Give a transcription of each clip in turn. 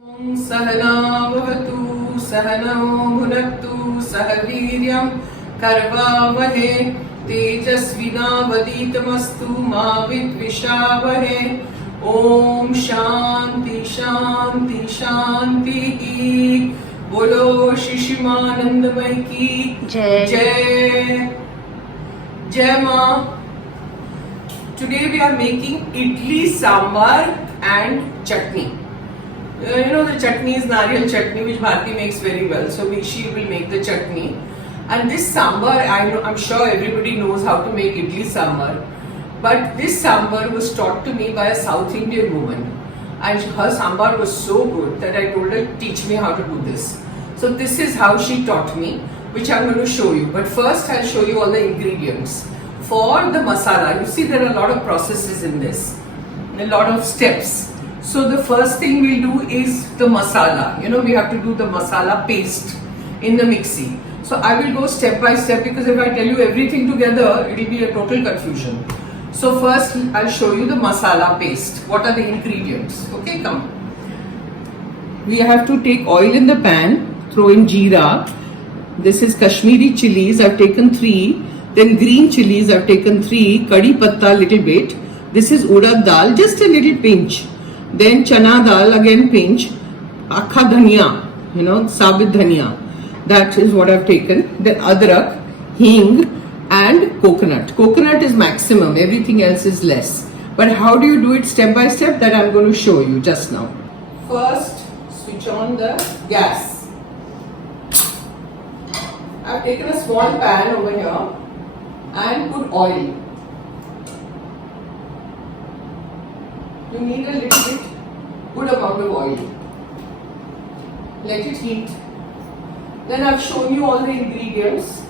सहना भवतु सहनौ भुनक्तु सह वीर्यं करवावहे तेजस्विनावधीतमस्तु मा विद्विषावहे। ओम शांति शांति शांति। बोलो शिशिमानंदमय की जय। जय जय माँ। Today we are making idli sambar and chutney. You know the chutney is nariyal chutney which Bharti makes very well. So she will make the chutney. And this sambar, I'm sure everybody knows how to make idli sambar. But this sambar was taught to me by a South Indian woman. And her sambar was so good that I told her, teach me how to do this. So this is how she taught me, which I'm going to show you. But first I'll show you all the ingredients. For the masala, you see there are a lot of processes in this. A lot of steps. So the first thing we'll do is the masala. You know, we have to do the masala paste in the mixie. So I will go step by step because if I tell you everything together, it will be a total confusion. So first I'll show you the masala paste. What are the ingredients? Okay, come. We have to take oil in the pan, throw in jeera. This is Kashmiri chilies, I've taken 3. Then green chilies, I've taken 3. Kadi patta, little bit. This is urad dal, just a little pinch. Then chana dal, again pinch. Akha dhania, you know, sabit dhania. That is what I've taken. Then adrak, hing and coconut. Coconut is maximum, everything else is less. But how do you do it step by step? That I'm going to show you just now. First, switch on the gas. I've taken a small pan over here and put oil. You need a little bit, good amount of oil. Let it heat. Then I've shown you all the ingredients.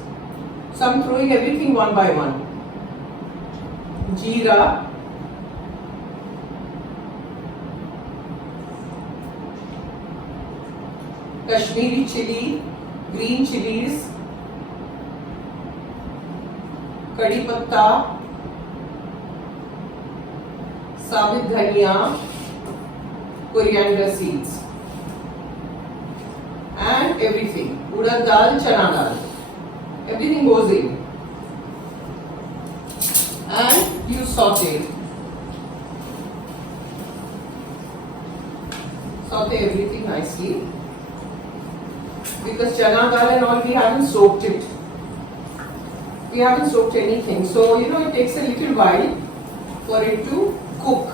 So I'm throwing everything one by one. Jeera, Kashmiri chili, green chilies, kadi patta, sabit dhania, coriander seeds, and everything. Urad dal, chana dal. Everything goes in. And you saute. Saute everything nicely. Because chana dal and all, we haven't soaked it. We haven't soaked anything. So, you know, it takes a little while for it to cook.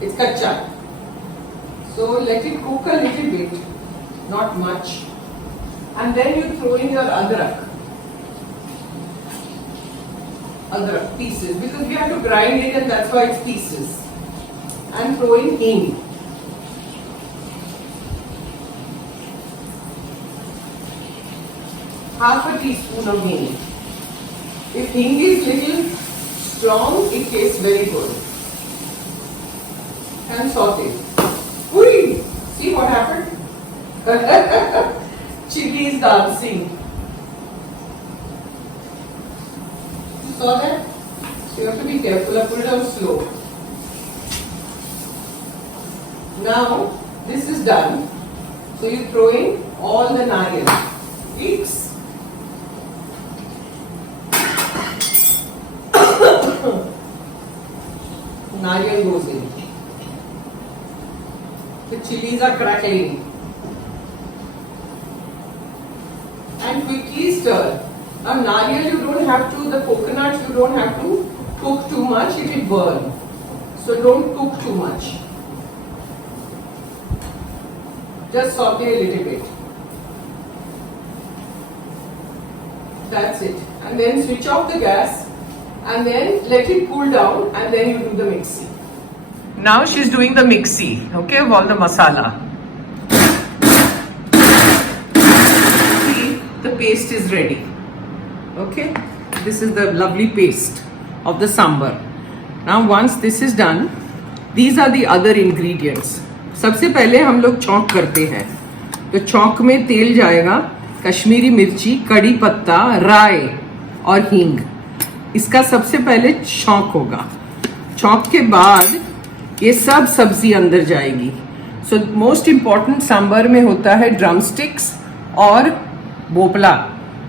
It's kacha. So let it cook a little bit, not much. And then you throw in your adrak pieces, because we have to grind it and that's why it's pieces. And throw in hing. Half a teaspoon of hing. If hing is little strong, it tastes very good. And saute. Ui! See what happened? Chili is dancing. You saw that? So you have to be careful. I put it on slow. Now, this is done. So you throw in all the nariyal. Mix. Nariyal goes in. The chilies are crackling. And quickly stir. Now nariyal you don't have to, the coconut you don't have to cook too much, it will burn. So don't cook too much. Just saute a little bit. That's it. And then switch off the gas and then let it cool down and then you do the mixie. Now she's doing the mixie, okay, of all the masala. See, the paste is ready. Okay, this is the lovely paste of the sambar. Now once this is done, these are the other ingredients. सबसे पहले हम लोग चौंक करते हैं. तो चौंक में तेल जाएगा, कश्मीरी मिर्ची, कड़ी पत्ता, राई और हींग. इसका सबसे पहले छौंक होगा. छौंक के बाद ये सब सब्जी अंदर जाएगी. So most important सांबर में होता है drumsticks और bopla,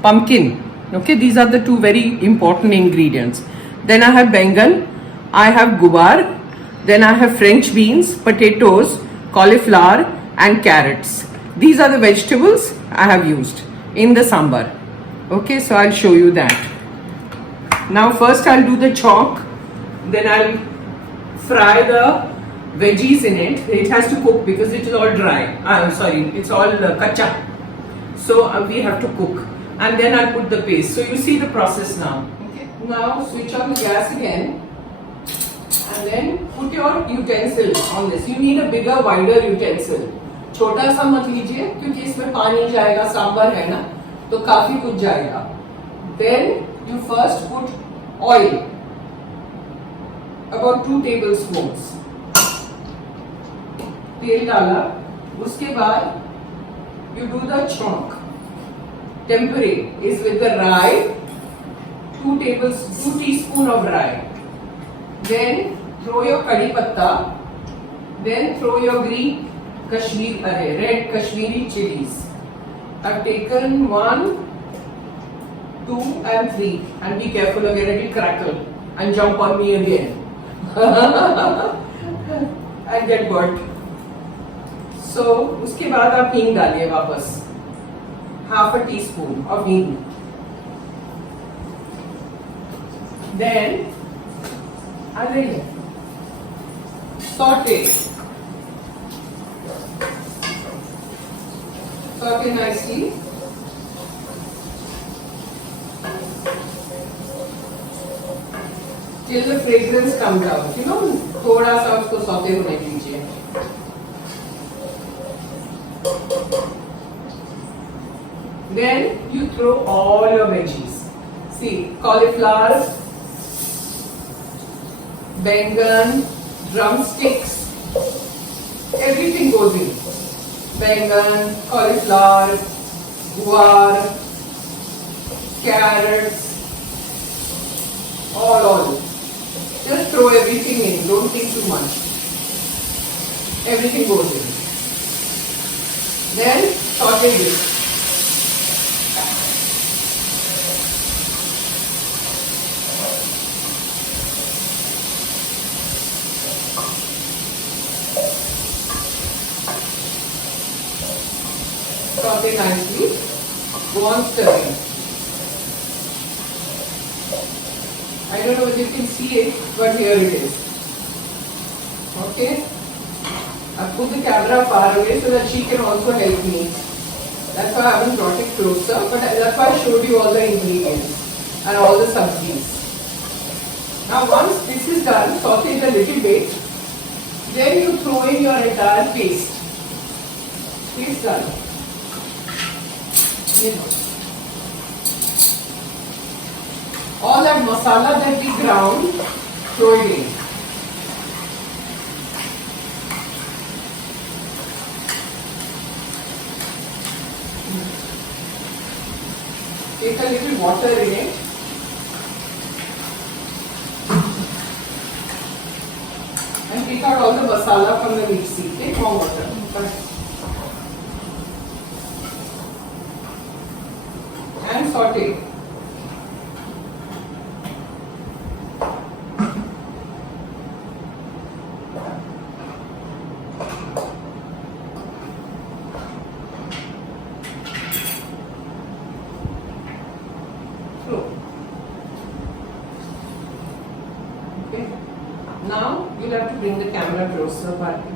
pumpkin. Okay, these are the two very important ingredients. Then I have bengan, I have gubar, then I have French beans, potatoes, cauliflower and carrots. These are the vegetables I have used in the sambar. Okay, so I'll show you that. Now first I'll do the chalk, then I'll fry the veggies in it. It has to cook because it is all dry. Sorry, it's all kacha. So we have to cook. And then I'll put the paste. So you see the process now. Okay. Now switch on the gas again. And then put your utensil on this. You need a bigger, wider utensil. छोटा सा मत लीजिए क्योंकि इसमें पानी जाएगा, सांबर है ना, तो काफी कुछ जाएगा. Then you first put oil, about 2 tablespoons. तेल डाला, उसके बाद you do the chonk. Tempura is with the rye, 2 teaspoons of rye. Then throw your kadhi patta. Then throw your green red Kashmiri chilies. I've taken 1, 2 and 3. And be careful again, it will crackle and jump on me again. I get got. So उसके बाद आप हींग डालिए वापस, half a teaspoon of हींग. Then saute nicely. Till the fragrance comes out. You know, थोड़ा सा उसको saute होने दीजिए. Then you throw all your veggies. See, cauliflower, bengan, drumsticks, everything goes in. Bengan, cauliflower, guar, carrots, all. Just throw everything in, don't think too much. Everything goes in. Then saute this. Saute nicely. Go on stirring. I don't know if you can see it, but here it is. Okay. I put the camera far away so that she can also help me. That's why I haven't brought it closer, but that's why I showed you all the ingredients and all the sabzis. Now once this is done, saute it a little bit. Then you throw in your entire paste. It's done. All that masala that we ground, throw it in. Take a little water in it. And take out all the masala from the mixie. Take more water. And saute. Okay. Now you'll have to bring the camera closer, Bharti.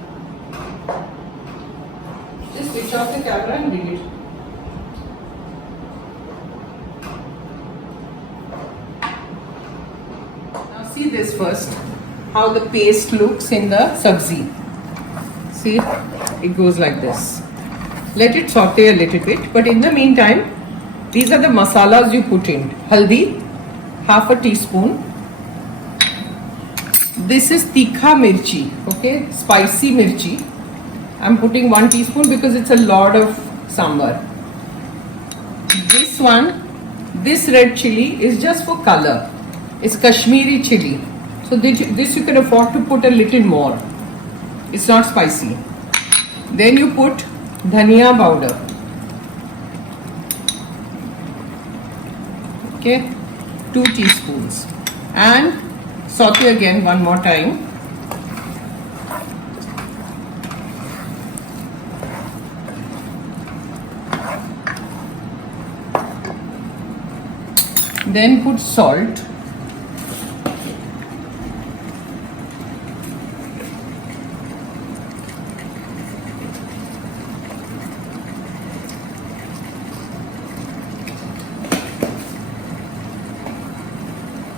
Just switch off the camera and bring it. Now see this first, how the paste looks in the sabzi. See, it goes like this. Let it saute a little bit, but in the meantime, these are the masalas you put in. Haldi, half a teaspoon. This is tikha mirchi, okay, spicy mirchi. I'm putting 1 teaspoon because it's a lot of sambar. This one, this red chili is just for color. It's Kashmiri chili. So this you can afford to put a little more. It's not spicy. Then you put dhania powder. Okay, 2 teaspoons, and saute again one more time. Then put salt.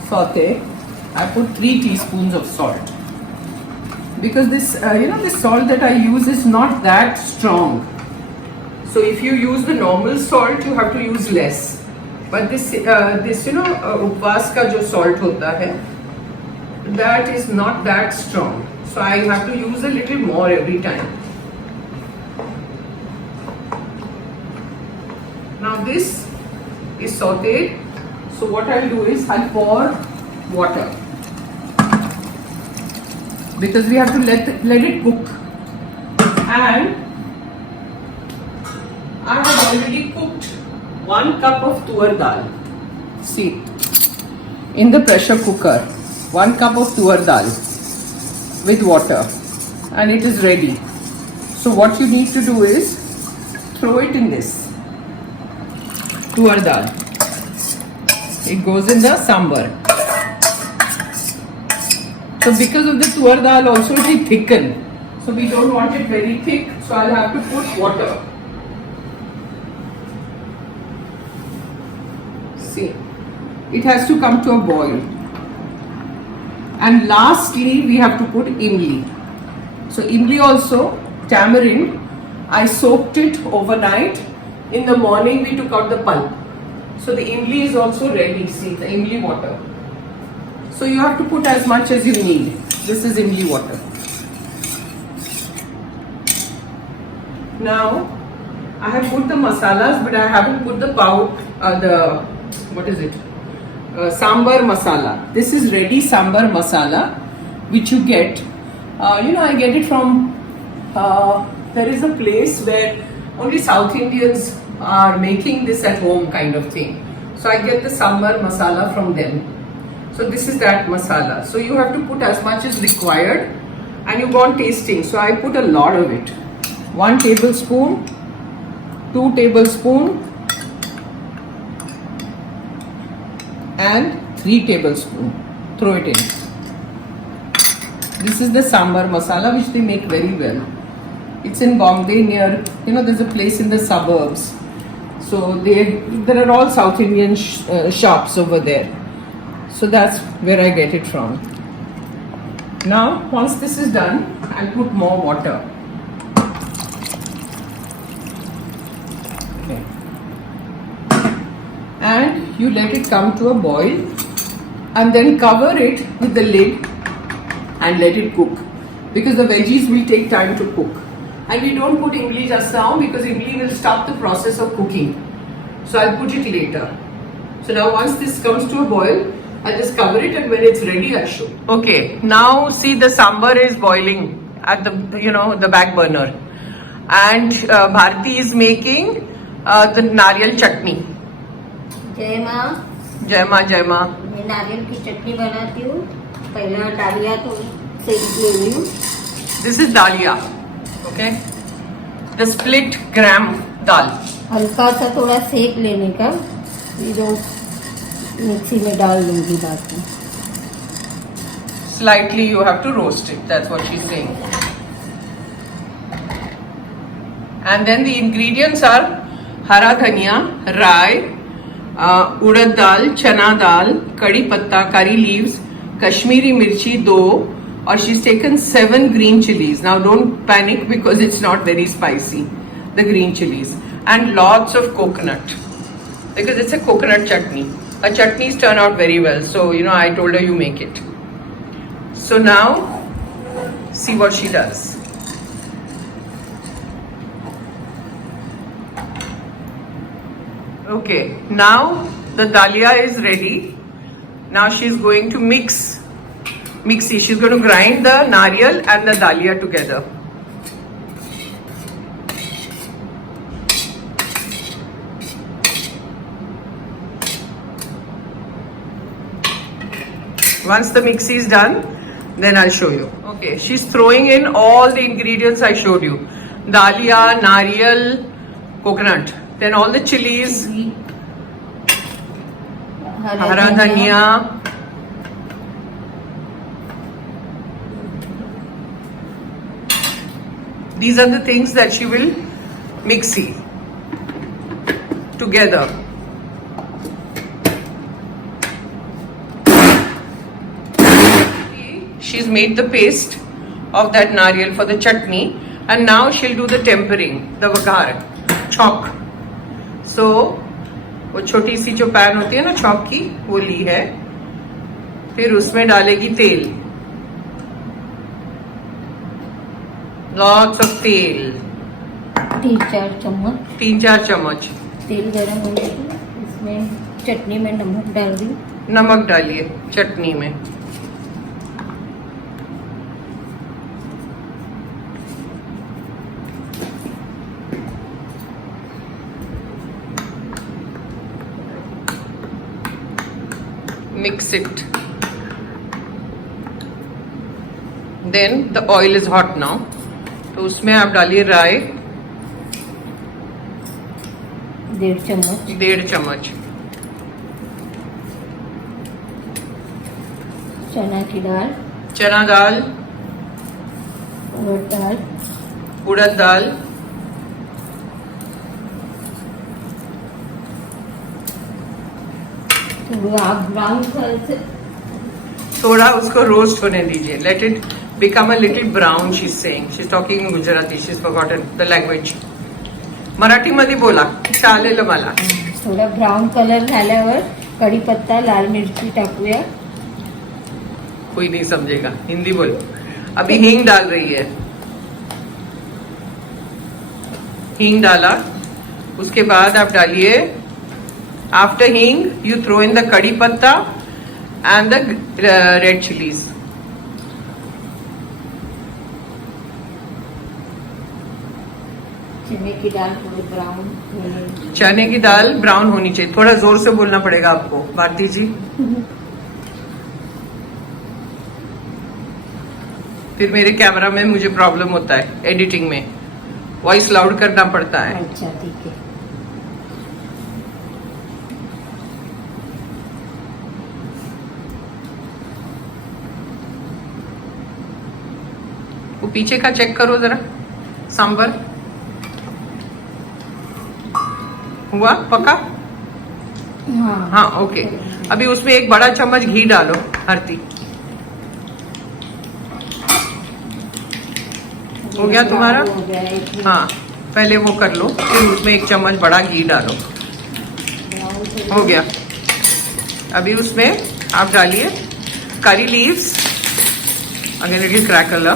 Saute. I put 3 teaspoons of salt because this this salt that I use is not that strong. So if you use the normal salt, you have to use less. But this उपवास का जो salt होता है, that is not that strong. So I have to use a little more every time. Now this is sauteed. So what I'll do is I'll pour water because we have to let it cook. And I have already cooked 1 cup of tuar dal. See, in the pressure cooker, 1 cup of tuar dal with water, and it is ready. So what you need to do is throw it in this tuar dal. It goes in the sambar. So because of the tuar dal also it will thicken. So we don't want it very thick. So I'll have to put water. See, it has to come to a boil. And lastly, we have to put imli. So imli also, tamarind, I soaked it overnight. In the morning we took out the pulp. So the imli is also ready. See, the imli water. So you have to put as much as you need. This is imli water. Now I have put the masalas, but I haven't put the sambar masala. This is ready sambar masala, which you get. I get it from. There is a place where only South Indians are making this at home, kind of thing. So I get the sambar masala from them. So this is that masala. So you have to put as much as required, and you want tasting. So I put a lot of it. 1 tablespoon, 2 tablespoons, and 3 tablespoons. Throw it in. This is the sambar masala which they make very well. It's in Bombay near, there's a place in the suburbs. So there are all South Indian shops over there. So that's where I get it from. Now, once this is done, I'll put more water. Okay. And you let it come to a boil, and then cover it with the lid and let it cook, because the veggies will take time to cook. And we don't put imli just now because imli will stop the process of cooking. So I'll put it later. So now once this comes to a boil, I'll just cover it, and when it's ready, I'll show. Okay, now see the sambar is boiling at the back burner, and Bharti is making the nariyal chutney. जय माँ. जय माँ, जय माँ. मैं नारियल की चटनी बनाती हूँ. पहला डालिया तो सेक ले रही हूँ. This is dalia. Okay, the split gram dal. हल्का सा थोड़ा सेक लेने का. ये जो मिक्सी में डाल दूंगी बाद में. Slightly you have to roast it. That's what she's saying. And then the ingredients are hara dhania, rai, urad dal, chana dal, kadi patta, curry leaves, Kashmiri mirchi 2, or she's taken 7 green chilies. Now don't panic because it's not very spicy, the green chilies, and lots of coconut because it's a coconut chutney. Her chutneys turn out very well, so I told her you make it. So now see what she does. Okay, now the dalia is ready. Now she's going to mixie. She's going to grind the nariyal and the dalia together. Once the mixie is done, then I'll show you. Okay, she's throwing in all the ingredients I showed you. Dalia, nariyal, coconut. Then all the chilies, hara dhania. These are the things that she will mixie together. She's made the paste of that nariyal for the chutney, and now she'll do the tempering, the vagar, chop. So वो छोटी सी जो pan होती है ना chop की, वो ली है. फिर उसमें डालेगी तेल, लॉट्स ऑफ तेल, 3-4 चम्मच 3-4 चम्मच तेल गरम होने के इसमें चटनी में नमक डाल दी. नमक डालिए चटनी में. Mix it. Then the oil is hot now. तो उसमें आप डालिए राई 1.5 चम्मच 1.5 चम्मच. चना की दाल, चना दाल, उड़द दाल, उड़द दाल, ब्राउन कलर से थोड़ा उसको रोस्ट होने दीजिए. Let it become a little brown. She's saying. She's talking in Gujarati. She's forgotten the language. Marathi मध्ये बोला, चालेल मला. थोडा ब्राऊन कलर झाल्यावर कढीपत्ता, लाल मिरची टाकूया. कोई नहीं समझेगा, हिंदी बोलो. अभी हींग डाल रही है. हींग डाला, उसके बाद आप डालिए. After hing, you throw in the kadi patta and the red chilies. चने की दाल थोड़ी ब्राउन चने की दाल ब्राउन होनी चाहिए. थोड़ा जोर से बोलना पड़ेगा आपको, भारती जी. फिर मेरे कैमरा में मुझे प्रॉब्लम होता है एडिटिंग में, वॉइस लाउड करना पड़ता है. अच्छा ठीक है. वो पीछे का चेक करो जरा. सांबर हुआ पका. हाँ ओके. अभी उसमें 1 बड़ा चम्मच घी डालो आरती. हो गया तुम्हारा? हो गया. हाँ पहले वो कर लो, फिर उसमें 1 चम्मच बड़ा घी डालो. हो गया. अभी उसमें आप डालिए curry leaves, again little crackle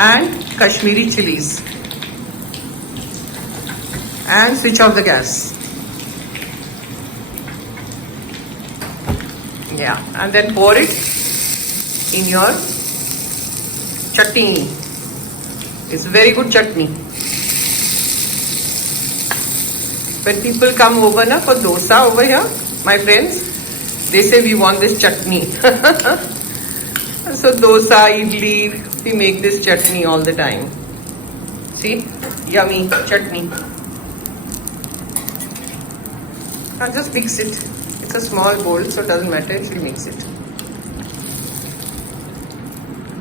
and Kashmiri chilies, and switch off the gas. Yeah, and then pour it in your chutney. It's very good chutney. When people come over na for dosa over here, my friends, they say we want this chutney. So dosa, idli, we make this chutney all the time. See, yummy chutney. Now just mix it. It's a small bowl, so it doesn't matter. She'll mix it.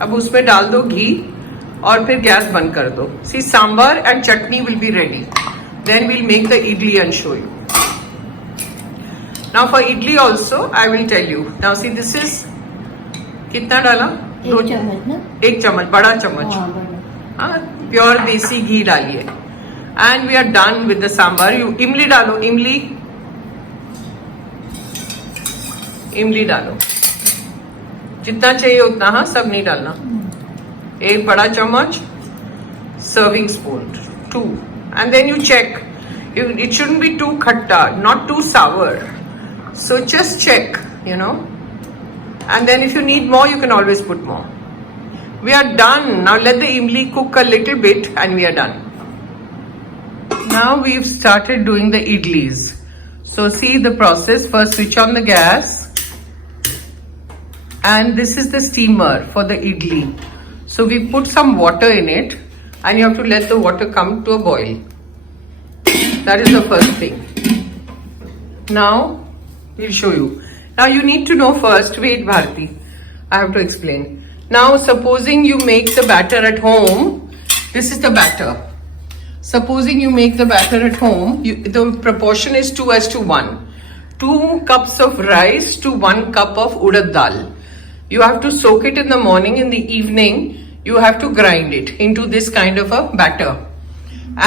अब उसमें डाल दो घी और फिर gas बंद कर दो. See, sambar and chutney will be ready. Then we'll make the idli and show you. Now for idli also, I will tell you. Now see, this is कितना डाला? 1 चम्मच ना. 1 चम्मच, बड़ा चम्मच. हाँ बड़ा. हाँ, प्योर देसी घी डालिए. And we are done with the sambar. You इमली डालो, इमली डालो जितना चाहिए उतना. हाँ सब नहीं डालना. 1 बड़ा चम्मच, serving spoon 2, and then you check. It shouldn't be too khatta, not too sour. So just check, you know. And then if you need more, you can always put more. We are done. Now let the imli cook a little bit and we are done. Now we've started doing the idlis. So see the process. First switch on the gas and this is the steamer for the idli. So we put some water in it, and you have to let the water come to a boil. That is the first thing. Now we'll show you. Now you need to know first, wait Bharti, I have to explain. Now supposing you make the batter at home, this is the batter. Supposing you make the batter at home, the proportion is 2:1. 2 cups of rice to 1 cup of urad dal. You have to soak it in the morning. In the evening, you have to grind it into this kind of a batter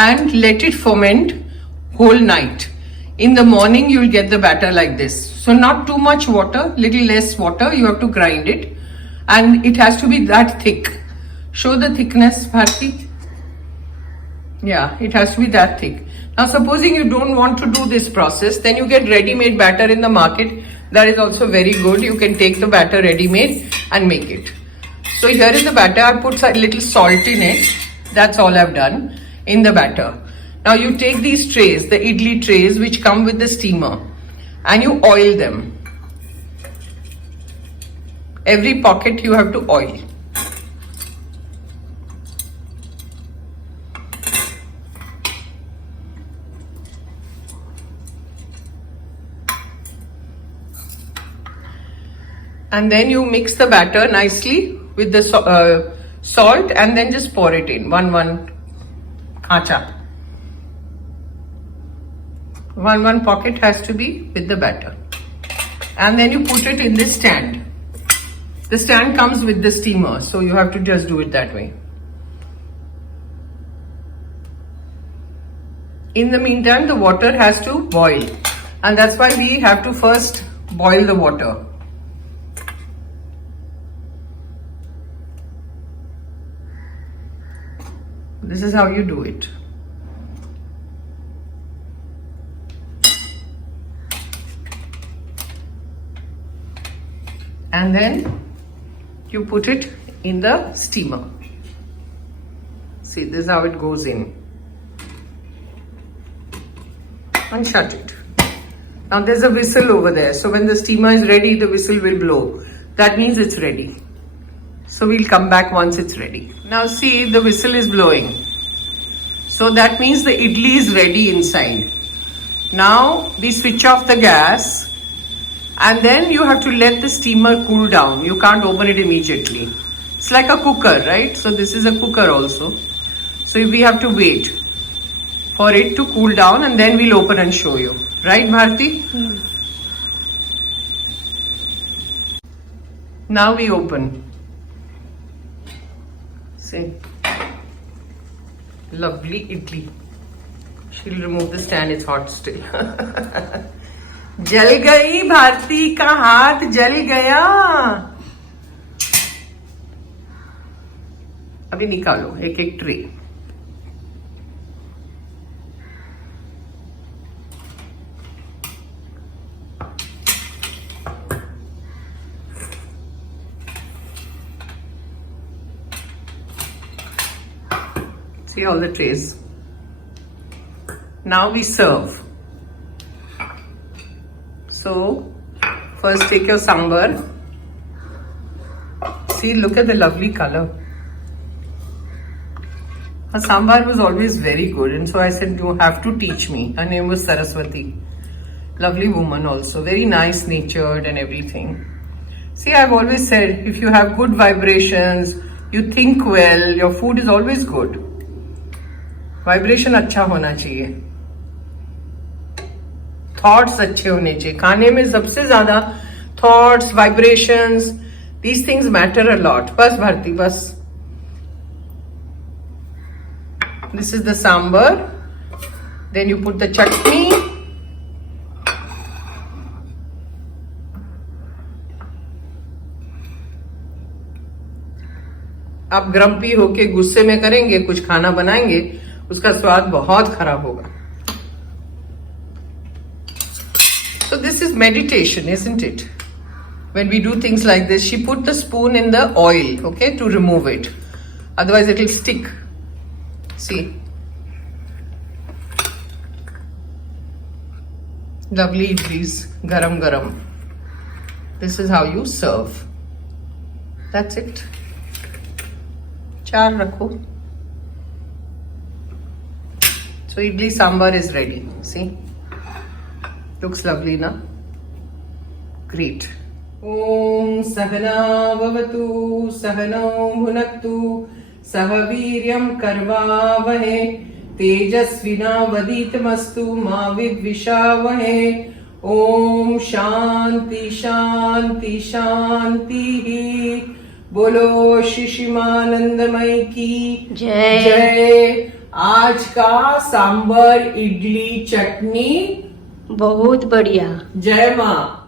and let it ferment whole night. In the morning, you will get the batter like this. So not too much water, little less water. You have to grind it, and it has to be that thick. Show the thickness, Bharti. Yeah, it has to be that thick. Now supposing you don't want to do this process, then you get ready-made batter in the market. That is also very good. You can take the batter ready-made and make it. So here is the batter. I put a little salt in it. That's all I've done in the batter. Now you take these trays, the idli trays which come with the steamer, and you oil them. Every pocket you have to oil. And then you mix the batter nicely with the salt, and then just pour it in. One khacha. One pocket has to be with the batter. And then you put it in this stand. The stand comes with the steamer, so you have to just do it that way. In the meantime, the water has to boil, and that's why we have to first boil the water. This is how you do it. And then you put it in the steamer. See, this is how it goes in. And shut it. Now there's a whistle over there. So when the steamer is ready, the whistle will blow. That means it's ready. So we'll come back once it's ready. Now see, the whistle is blowing. So that means the idli is ready inside. Now we switch off the gas, and then you have to let the steamer cool down. You can't open it immediately. It's like a cooker, right? So this is a cooker also. So we have to wait for it to cool down, and then we'll open and show you. Right, Bharti? Now we open. See, lovely idli. She'll remove the stand, it's hot still. जल गई भारती का हाथ जल गया. अभी निकालो एक एक tray. See all the trays. Now we serve. So first take your sambar. See, look at the lovely color. Her sambar was always very good, and so I said, you have to teach me. Her name was Saraswati. Lovely woman also, very nice natured and everything. See, I've always said, if you have good vibrations, you think well, your food is always good. Vibration अच्छा होना चाहिए, thoughts अच्छे होने चाहिए. खाने में सबसे ज्यादा thoughts, vibrations, these things matter a lot. बस भारती, बस. This is the sambar. Then you put the chutney. आप ग्रम्पी होके गुस्से में करेंगे, कुछ खाना बनाएंगे, उसका स्वाद बहुत खराब होगा. So this is meditation, isn't it? When we do things like this, she put the spoon in the oil, okay, to remove it. Otherwise it will stick. See. Lovely idlis, garam garam. This is how you serve. That's it. 4 रखो. So idli sambar is ready. See, looks lovely, na? Great. Om Sahana Bhavatu Sahano Bhunaktu Sah Viryam Karvavahe Tejasvina Vaditamastu Ma Vidvishavahe. Om Shanti Shanti Shanti. बोलो शिशिमानंदमय की जय। जय। आज का सांबर इडली चटनी बहुत बढ़िया। जय माँ।